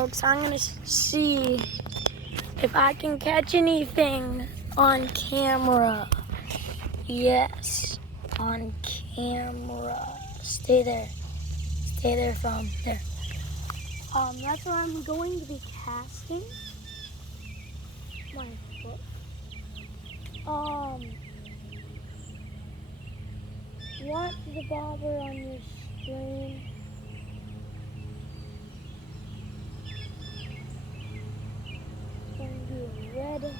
folks. I'm gonna see if I can catch anything on camera. Yes, on camera. Stay there. Stay there, phone. There. That's where I'm going to be casting. My foot. Watch the bobber on your screen. Going to be a red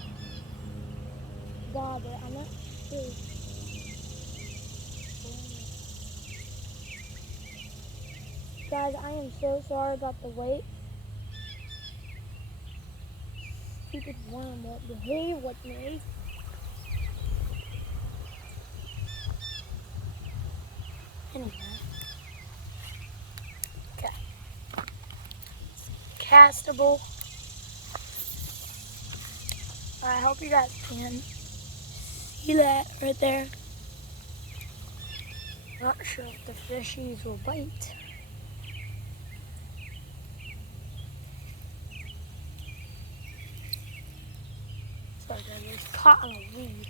bobber. I'm not sure. Guys, I am so sorry about the wait. Stupid worm won't behave with me. Anyway. Okay. Castable. I hope you guys can see that right there. Not sure if the fishies will bite. Sorry guys, it's caught on a weed.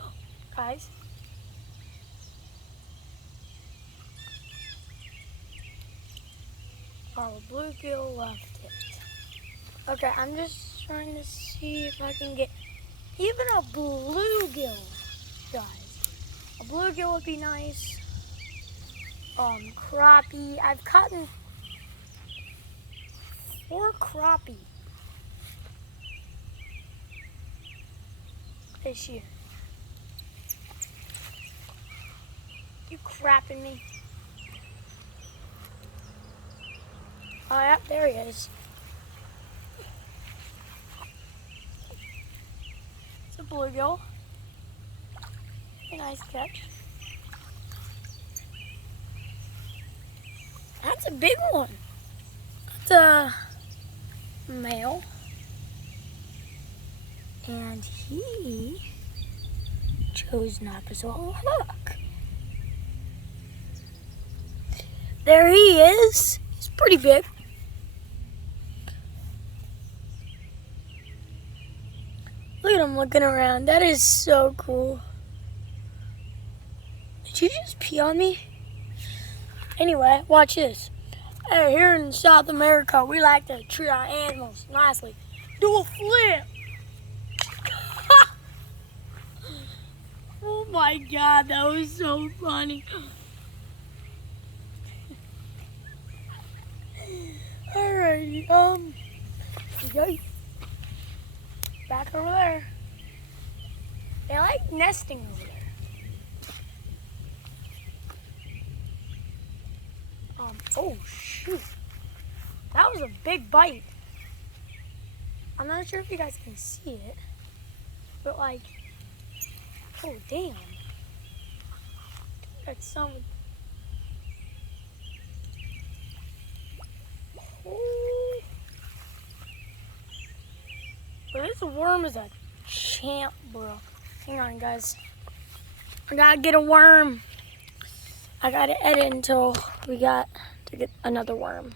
Oh, guys. Oh, the bluegill left it. Okay, I'm just trying to see if I can get even a bluegill, guys. A bluegill would be nice. Crappie. I've caught 4 crappie this year. You crapping me? Oh, yeah, there he is. It's a bluegill. A nice catch. That's a big one. That's a male. And he chose not to hook. There he is. He's pretty big. Look at him looking around. That is so cool. Did you just pee on me? Anyway, watch this. Hey, here in South America, we like to treat our animals nicely. Do a flip. Oh my God, that was so funny. Alrighty, yay. Back over there. They like nesting over there. Oh shoot. That was a big bite. I'm not sure if you guys can see it, but like, oh damn. That's some. Oh. But this worm is a champ, bro. Hang on, guys. I gotta get a worm. I gotta edit until we got to get another worm.